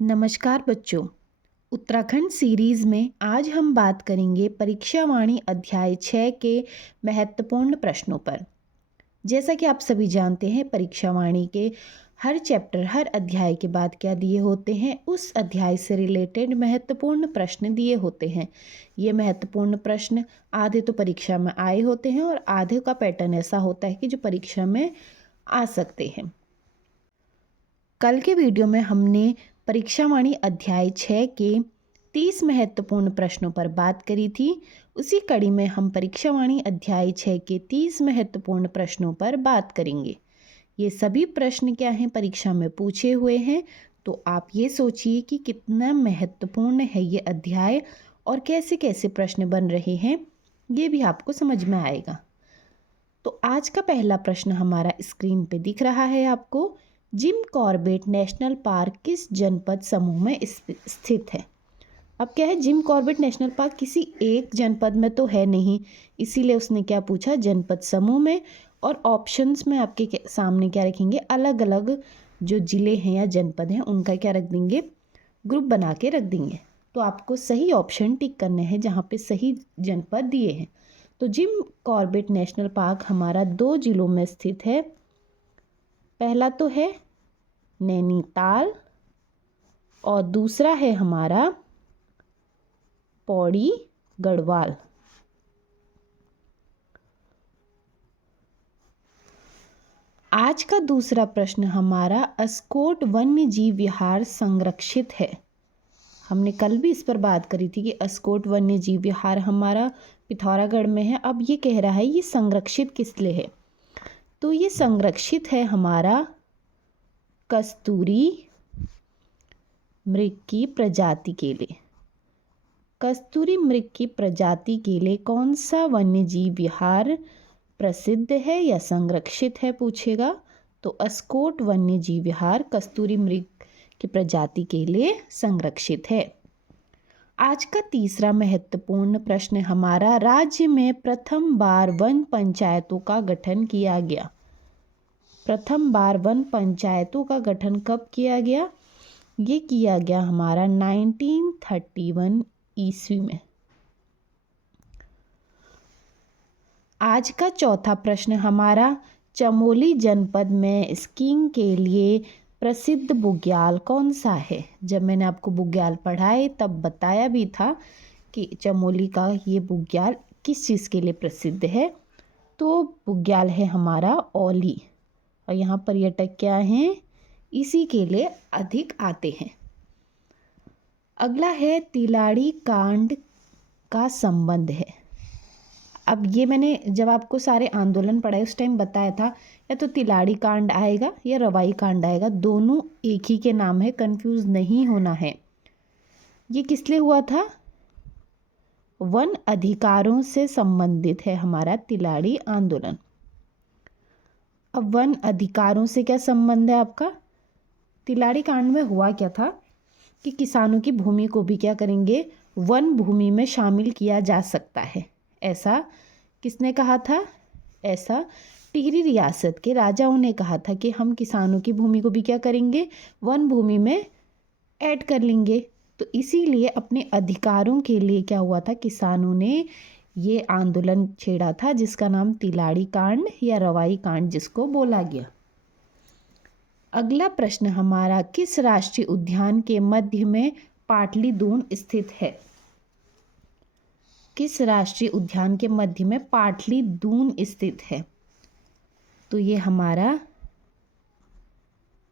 नमस्कार बच्चों। उत्तराखंड सीरीज़ में आज हम बात करेंगे परीक्षावाणी अध्याय 6 के महत्वपूर्ण प्रश्नों पर। जैसा कि आप सभी जानते हैं, परीक्षावाणी के हर चैप्टर, हर अध्याय के बाद क्या दिए होते हैं, उस अध्याय से रिलेटेड महत्वपूर्ण प्रश्न दिए होते हैं। ये महत्वपूर्ण प्रश्न आधे तो परीक्षा में आए होते हैं और आधे का पैटर्न ऐसा होता है कि जो परीक्षा में आ सकते हैं। कल के वीडियो में हमने परीक्षावाणी अध्याय 6 के 30 महत्वपूर्ण प्रश्नों पर बात करी थी। उसी कड़ी में हम परीक्षावाणी अध्याय 6 के 30 महत्वपूर्ण प्रश्नों पर बात करेंगे। ये सभी प्रश्न क्या हैं, परीक्षा में पूछे हुए हैं। तो आप ये सोचिए कि कितना महत्वपूर्ण है ये अध्याय और कैसे कैसे प्रश्न बन रहे हैं, ये भी आपको समझ में आएगा। तो आज का पहला प्रश्न हमारा स्क्रीन पे दिख रहा है आपको। जिम कॉर्बेट नेशनल पार्क किस जनपद समूह में स्थित है? अब क्या है, जिम कॉर्बेट नेशनल पार्क किसी एक जनपद में तो है नहीं, इसीलिए उसने क्या पूछा, जनपद समूह में। और ऑप्शंस में आपके सामने क्या रखेंगे, अलग अलग जो जिले हैं या जनपद हैं उनका क्या रख देंगे, ग्रुप बना के रख देंगे। तो आपको सही ऑप्शन टिक करने हैं जहाँ पे सही जनपद दिए हैं। तो जिम कॉर्बेट नेशनल पार्क हमारा 2 जिलों में स्थित है। पहला तो है नैनीताल और दूसरा है हमारा पौड़ी गढ़वाल। आज का दूसरा प्रश्न हमारा अस्कोट वन्य जीव विहार संरक्षित है। हमने कल भी इस पर बात करी थी कि अस्कोट वन्य जीव विहार हमारा पिथौरागढ़ में है। अब ये कह रहा है ये संरक्षित किस लिए है, तो ये संरक्षित है हमारा कस्तूरी मृग की प्रजाति के लिए। कस्तूरी मृग की प्रजाति के लिए कौन सा वन्य जीव विहार प्रसिद्ध है या संरक्षित है पूछेगा, तो अस्कोट वन्य जीव विहार कस्तूरी मृग की प्रजाति के लिए संरक्षित है। आज का तीसरा महत्वपूर्ण प्रश्न हमारा, राज्य में प्रथम बार वन पंचायतों का गठन किया गया। प्रथम बार वन पंचायतों का गठन कब किया गया? ये किया गया हमारा 1931 ईस्वी में। आज का चौथा प्रश्न हमारा, चमोली जनपद में स्कीइंग के लिए प्रसिद्ध बुग्याल कौन सा है? जब मैंने आपको बुग्याल पढ़ाए तब बताया भी था कि चमोली का ये बुग्याल किस चीज़ के लिए प्रसिद्ध है। तो बुग्याल है हमारा औली, और यहाँ पर्यटक क्या हैं, इसी के लिए अधिक आते हैं। अगला है तिलाड़ी कांड का संबंध है। अब ये मैंने जब आपको सारे आंदोलन पढ़ाए उस टाइम बताया था, या तो तिलाड़ी कांड आएगा या रवाई कांड आएगा, दोनों एक ही के नाम है, कंफ्यूज नहीं होना है। ये किस लिए हुआ था? वन अधिकारों से संबंधित है हमारा तिलाड़ी आंदोलन। अब वन अधिकारों से क्या संबंध है आपका? तिलाड़ी कांड में हुआ क्या था कि किसानों की भूमि को भी क्या करेंगे, वन भूमि में शामिल किया जा सकता है। ऐसा किसने कहा था? ऐसा टिहरी रियासत के राजाओं ने कहा था कि हम किसानों की भूमि को भी क्या करेंगे, वन भूमि में ऐड कर लेंगे। तो इसीलिए अपने अधिकारों के लिए क्या हुआ था, किसानों ने ये आंदोलन छेड़ा था जिसका नाम तिलाड़ी कांड या रवाई कांड जिसको बोला गया। अगला प्रश्न हमारा, किस राष्ट्रीय उद्यान के मध्य में पाटली दून स्थित है? किस राष्ट्रीय उद्यान के मध्य में पाटली दून स्थित है? तो ये हमारा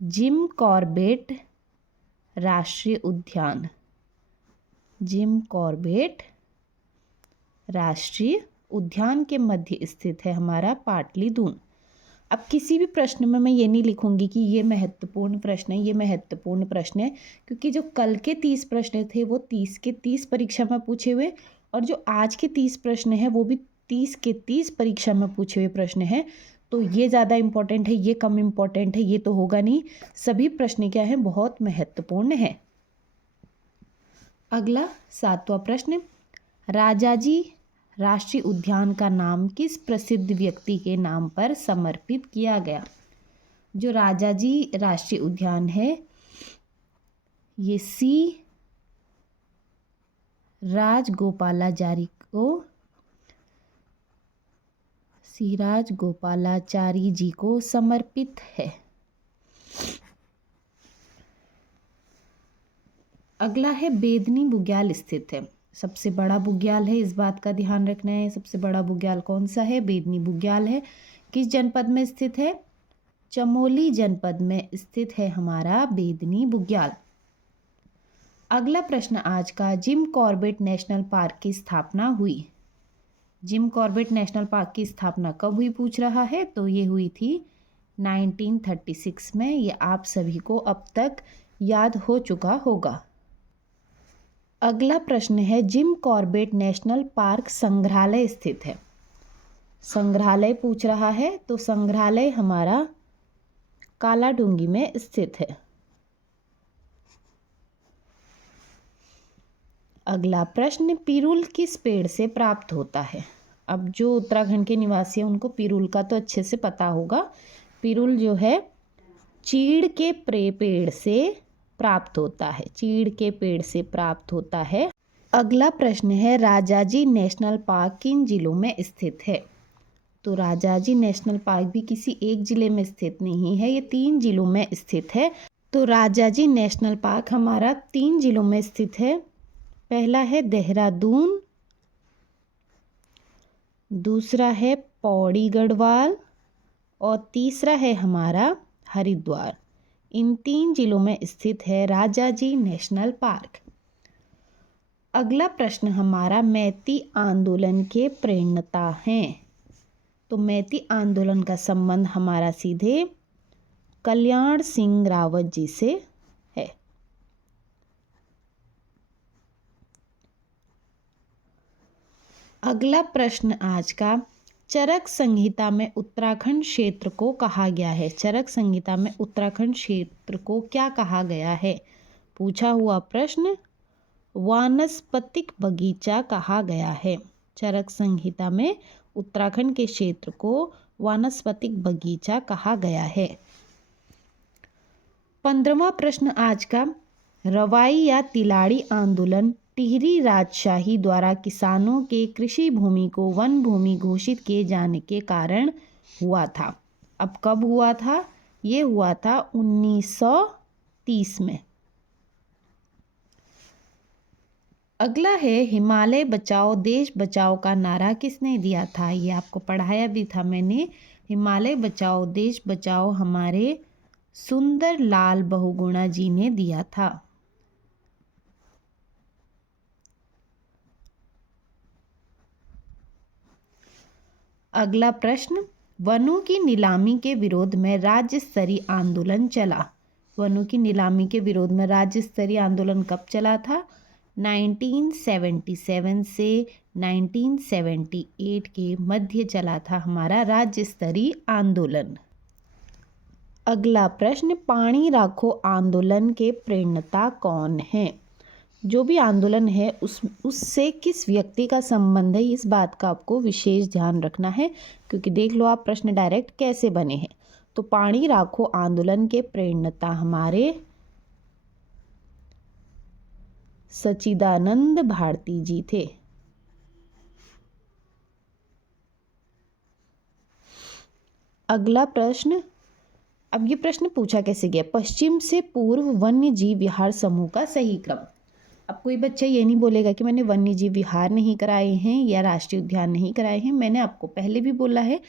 जिम कॉर्बेट राष्ट्रीय उद्यान, जिम कॉर्बेट राष्ट्रीय उद्यान के मध्य स्थित है हमारा पाटली दून। अब किसी भी प्रश्न में मैं ये नहीं लिखूंगी कि ये महत्वपूर्ण प्रश्न है, ये महत्वपूर्ण प्रश्न है, क्योंकि जो कल के 30 प्रश्न थे वो 30 के 30 परीक्षा में पूछे हुए, और जो आज के 30 प्रश्न हैं वो भी 30 के 30 परीक्षा में पूछे हुए प्रश्न हैं। तो ये ज़्यादा इम्पोर्टेंट है, ये कम इम्पोर्टेंट है, ये तो होगा नहीं। सभी प्रश्न क्या हैं, बहुत महत्वपूर्ण है। अगला 7वां प्रश्न, राजाजी राष्ट्रीय उद्यान का नाम किस प्रसिद्ध व्यक्ति के नाम पर समर्पित किया गया? जो राजाजी राष्ट्रीय उद्यान है ये सी राजगोपालाचारी जी को समर्पित है। अगला है बेदनी बुग्याल स्थित है। सबसे बड़ा बुग्याल है, इस बात का ध्यान रखना है। सबसे बड़ा बुग्याल कौन सा है? बेदनी बुग्याल है। किस जनपद में स्थित है? चमोली जनपद में स्थित है हमारा बेदनी बुग्याल। अगला प्रश्न आज का, जिम कॉर्बेट नेशनल पार्क की स्थापना हुई। जिम कॉर्बेट नेशनल पार्क की स्थापना कब हुई पूछ रहा है, तो ये हुई थी 1936 में। ये आप सभी को अब तक याद हो चुका होगा। अगला प्रश्न है, जिम कॉर्बेट नेशनल पार्क संग्रहालय स्थित है। संग्रहालय पूछ रहा है, तो संग्रहालय हमारा कालाडूंगी में स्थित है। अगला प्रश्न, पिरूल किस पेड़ से प्राप्त होता है? अब जो उत्तराखंड के निवासी हैं उनको पिरूल का तो अच्छे से पता होगा। पिरूल जो है चीड़ के पेड़ से प्राप्त होता है। चीड़ के पेड़ से प्राप्त होता है। अगला प्रश्न है, राजाजी नेशनल पार्क किन जिलों में स्थित है? तो राजाजी नेशनल पार्क भी किसी एक जिले में स्थित नहीं है, ये 3 जिलों में स्थित है। तो राजाजी नेशनल पार्क हमारा 3 जिलों में स्थित है। पहला है देहरादून, दूसरा है पौड़ी गढ़वाल और तीसरा है हमारा हरिद्वार। इन 3 जिलों में स्थित है राजाजी नेशनल पार्क। अगला प्रश्न हमारा, मैती आंदोलन के प्रणेता हैं। तो मैती आंदोलन का संबंध हमारा सीधे कल्याण सिंह रावत जी से है। अगला प्रश्न आज का, चरक संहिता में उत्तराखंड क्षेत्र को कहा गया है। चरक संहिता में उत्तराखंड क्षेत्र को क्या कहा गया है? पूछा हुआ प्रश्न, वानस्पतिक बगीचा कहा गया है। चरक संहिता में उत्तराखंड के क्षेत्र को वानस्पतिक बगीचा कहा गया है। 15वां प्रश्न आज का, रवाई या तिलाड़ी आंदोलन टिहरी राजशाही द्वारा किसानों के कृषि भूमि को वन भूमि घोषित किए जाने के कारण हुआ था। अब कब हुआ था? ये हुआ था 1930 में। अगला है, हिमालय बचाओ देश बचाओ का नारा किसने दिया था? ये आपको पढ़ाया भी था मैंने। हिमालय बचाओ देश बचाओ हमारे सुंदर लाल बहुगुणा जी ने दिया था। अगला प्रश्न, वनों की नीलामी के विरोध में राज्य स्तरीय आंदोलन चला। वनों की नीलामी के विरोध में राज्य स्तरीय आंदोलन कब चला था? 1977 से 1978 के मध्य चला था हमारा राज्य स्तरीय आंदोलन। अगला प्रश्न, पानी राखो आंदोलन के प्रणेता कौन हैं? जो भी आंदोलन है उससे किस व्यक्ति का संबंध है, इस बात का आपको विशेष ध्यान रखना है, क्योंकि देख लो आप प्रश्न डायरेक्ट कैसे बने हैं। तो पानी राखो आंदोलन के प्रणेता हमारे सच्चिदानंद भारती जी थे। अगला प्रश्न, अब ये प्रश्न पूछा कैसे गया, पश्चिम से पूर्व वन्य जीव विहार समूह का सही क्रम। अब कोई बच्चा ये नहीं बोलेगा कि मैंने वन्य जीव विहार नहीं कराए हैं या राष्ट्रीय उद्यान नहीं कराए हैं। मैंने आपको पहले भी बोला है,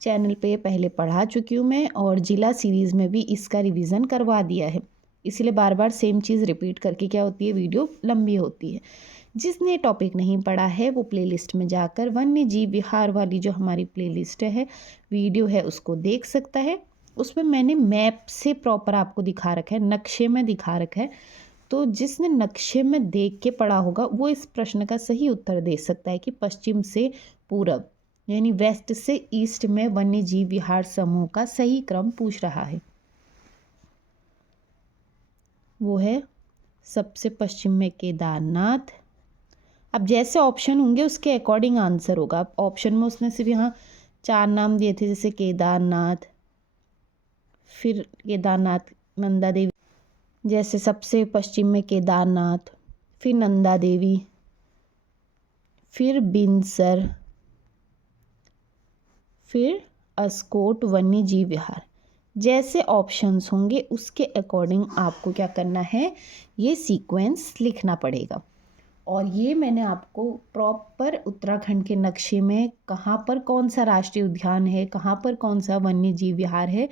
चैनल पे पहले पढ़ा चुकी हूँ मैं, और जिला सीरीज़ में भी इसका रिवीजन करवा दिया है। इसलिए बार बार सेम चीज़ रिपीट करके क्या होती है, वीडियो लंबी होती है। जिसने टॉपिक नहीं पढ़ा है वो प्लेलिस्ट में जाकर वन्य जीव विहार वाली जो हमारी प्लेलिस्ट है, वीडियो है, उसको देख सकता है। उसमें मैंने मैप से प्रॉपर आपको दिखा रखा है, नक्शे में दिखा रखा है। तो जिसने नक्शे में देख के पढ़ा होगा वो इस प्रश्न का सही उत्तर दे सकता है कि पश्चिम से पूरब यानी वेस्ट से ईस्ट में वन्य जीव विहार समूह का सही क्रम पूछ रहा है। वो है सबसे पश्चिम में केदारनाथ। अब जैसे ऑप्शन होंगे उसके अकॉर्डिंग आंसर होगा। ऑप्शन में उसने सिर्फ यहाँ 4 नाम दिए थे, जैसे केदारनाथ, फिर केदारनाथ, नंदा देवी, जैसे सबसे पश्चिम में केदारनाथ, फिर नंदा देवी, फिर बिनसर, फिर अस्कोट वन्य जीव विहार। जैसे ऑप्शंस होंगे उसके अकॉर्डिंग आपको क्या करना है, ये सीक्वेंस लिखना पड़ेगा। और ये मैंने आपको प्रॉपर उत्तराखंड के नक्शे में कहाँ पर कौन सा राष्ट्रीय उद्यान है, कहाँ पर कौन सा वन्य जीव विहार है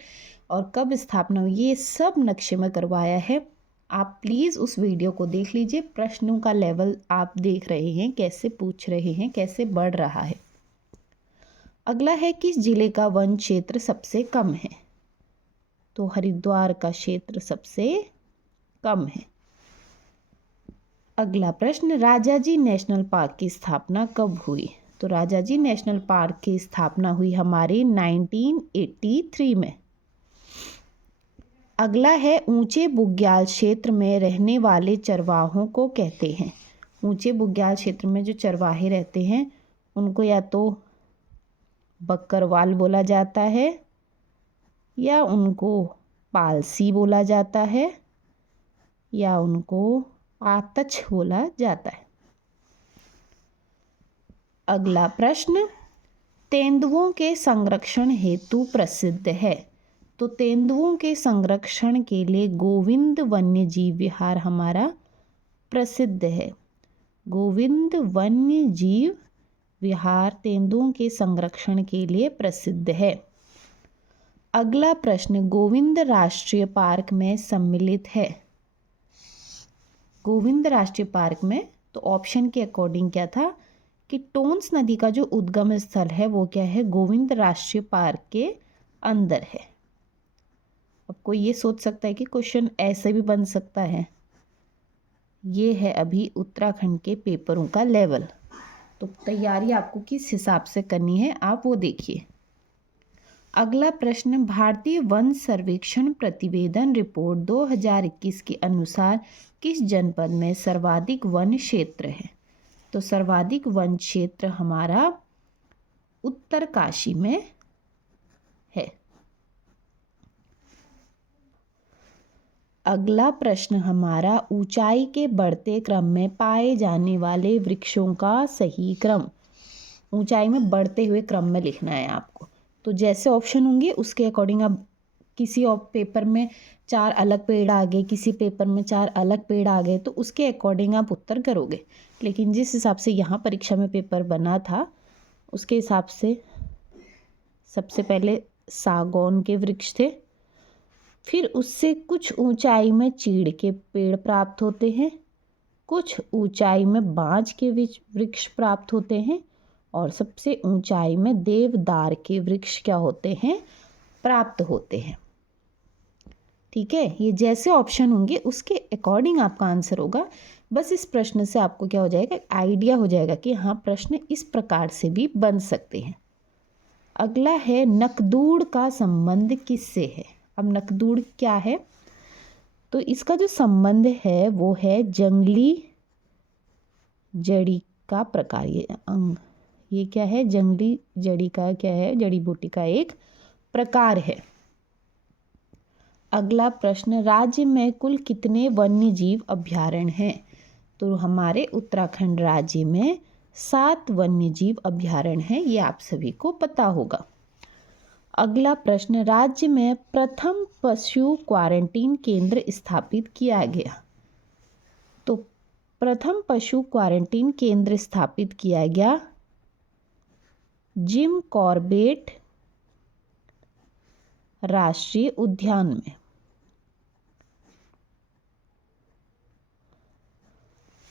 और कब स्थापना हुई, ये सब नक्शे में करवाया है। आप प्लीज़ उस वीडियो को देख लीजिए। प्रश्नों का लेवल आप देख रहे हैं कैसे पूछ रहे हैं, कैसे बढ़ रहा है। अगला है, किस जिले का वन क्षेत्र सबसे कम है? तो हरिद्वार का क्षेत्र सबसे कम है। अगला प्रश्न, राजाजी नेशनल पार्क की स्थापना कब हुई? तो राजाजी नेशनल पार्क की स्थापना हुई हमारे 1983 में। अगला है, ऊंचे बुग्याल क्षेत्र में रहने वाले चरवाहों को कहते हैं? ऊंचे बुग्याल क्षेत्र में जो चरवाहे रहते हैं उनको या तो बकरवाल बोला जाता है या उनको पालसी बोला जाता है या उनको आतच बोला जाता है। अगला प्रश्न, तेंदुओं के संरक्षण हेतु प्रसिद्ध है? तो तेंदुओं के संरक्षण के लिए गोविंद वन्य जीव विहार हमारा प्रसिद्ध है। गोविंद वन्य जीव विहार तेंदुओं के संरक्षण के लिए प्रसिद्ध है। अगला प्रश्न, गोविंद राष्ट्रीय पार्क में सम्मिलित है? गोविंद राष्ट्रीय पार्क में तो ऑप्शन के अकॉर्डिंग क्या था कि टोंस नदी का जो उद्गम स्थल है वो क्या है, गोविंद राष्ट्रीय पार्क के अंदर है। अब कोई ये सोच सकता है कि क्वेश्चन ऐसे भी बन सकता है। ये है अभी उत्तराखंड के पेपरों का लेवल, तो तैयारी आपको किस हिसाब से करनी है आप वो देखिए। अगला प्रश्न, भारतीय वन सर्वेक्षण प्रतिवेदन रिपोर्ट 2021 के अनुसार किस जनपद में सर्वाधिक वन क्षेत्र है? तो सर्वाधिक वन क्षेत्र हमारा उत्तरकाशी में है। अगला प्रश्न हमारा, ऊंचाई के बढ़ते क्रम में पाए जाने वाले वृक्षों का सही क्रम। ऊंचाई में बढ़ते हुए क्रम में लिखना है आपको। तो जैसे ऑप्शन होंगे उसके अकॉर्डिंग आप किसी और पेपर में 4 अलग पेड़ आ गए, किसी पेपर में 4 अलग पेड़ आ गए, तो उसके अकॉर्डिंग आप उत्तर करोगे। लेकिन जिस हिसाब से यहाँ परीक्षा में पेपर बना था उसके हिसाब से सबसे पहले सागौन के वृक्ष थे, फिर उससे कुछ ऊंचाई में चीड़ के पेड़ प्राप्त होते हैं, कुछ ऊंचाई में बांज के वृक्ष प्राप्त होते हैं और सबसे ऊंचाई में देवदार के वृक्ष क्या होते हैं, प्राप्त होते हैं। ठीक है, ये जैसे ऑप्शन होंगे उसके अकॉर्डिंग आपका आंसर होगा। बस इस प्रश्न से आपको क्या हो जाएगा, आइडिया हो जाएगा कि हाँ प्रश्न इस प्रकार से भी बन सकते हैं। अगला है, नकदूड़ का संबंध किससे है? अब नकदूड़ क्या है? तो इसका जो संबंध है वो है जंगली जड़ी का प्रकार। ये क्या है, जंगली जड़ी का क्या है, जड़ी बूटी का एक प्रकार है। अगला प्रश्न, राज्य में कुल कितने वन्य जीव अभयारण्य हैं? तो हमारे उत्तराखंड राज्य में 7 वन्य जीव अभयारण्य हैं, ये आप सभी को पता होगा। अगला प्रश्न, राज्य में प्रथम पशु क्वारंटीन केंद्र स्थापित किया गया? तो प्रथम पशु क्वारंटीन केंद्र स्थापित किया गया जिम कॉर्बेट राष्ट्रीय उद्यान में।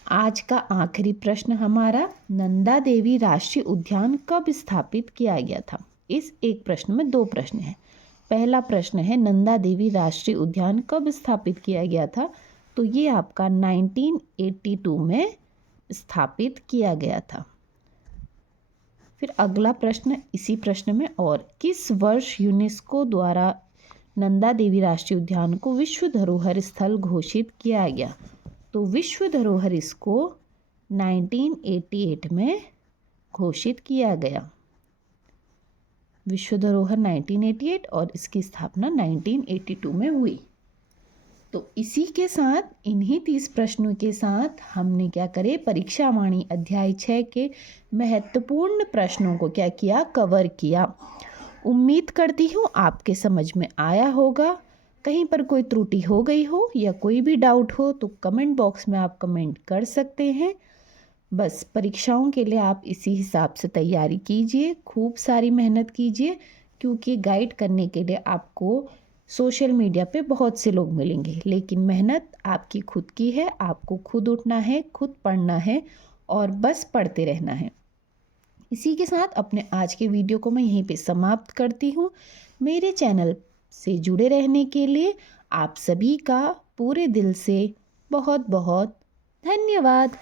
आज का आखिरी प्रश्न हमारा, नंदा देवी राष्ट्रीय उद्यान कब स्थापित किया गया था? इस एक प्रश्न में 2 प्रश्न हैं। पहला प्रश्न है, नंदा देवी राष्ट्रीय उद्यान कब स्थापित किया गया था? तो ये आपका 1982 में स्थापित किया गया था। फिर अगला प्रश्न इसी प्रश्न में, और किस वर्ष यूनेस्को द्वारा नंदा देवी राष्ट्रीय उद्यान को विश्व धरोहर स्थल घोषित किया गया? तो विश्व धरोहर इसको 1988 में घोषित किया गया। विश्व धरोहर 1988 और इसकी स्थापना 1982 में हुई। तो इसी के साथ, इन्हीं 30 प्रश्नों के साथ हमने क्या करे, परीक्षा वाणी अध्याय 6 के महत्वपूर्ण प्रश्नों को क्या किया, कवर किया। उम्मीद करती हूँ आपके समझ में आया होगा। कहीं पर कोई त्रुटि हो गई हो या कोई भी डाउट हो तो कमेंट बॉक्स में आप कमेंट कर सकते हैं। बस परीक्षाओं के लिए आप इसी हिसाब से तैयारी कीजिए, खूब सारी मेहनत कीजिए, क्योंकि गाइड करने के लिए आपको सोशल मीडिया पे बहुत से लोग मिलेंगे, लेकिन मेहनत आपकी खुद की है। आपको खुद उठना है, खुद पढ़ना है और बस पढ़ते रहना है। इसी के साथ अपने आज के वीडियो को मैं यहीं पे समाप्त करती हूँ। मेरे चैनल से जुड़े रहने के लिए आप सभी का पूरे दिल से बहुत बहुत धन्यवाद।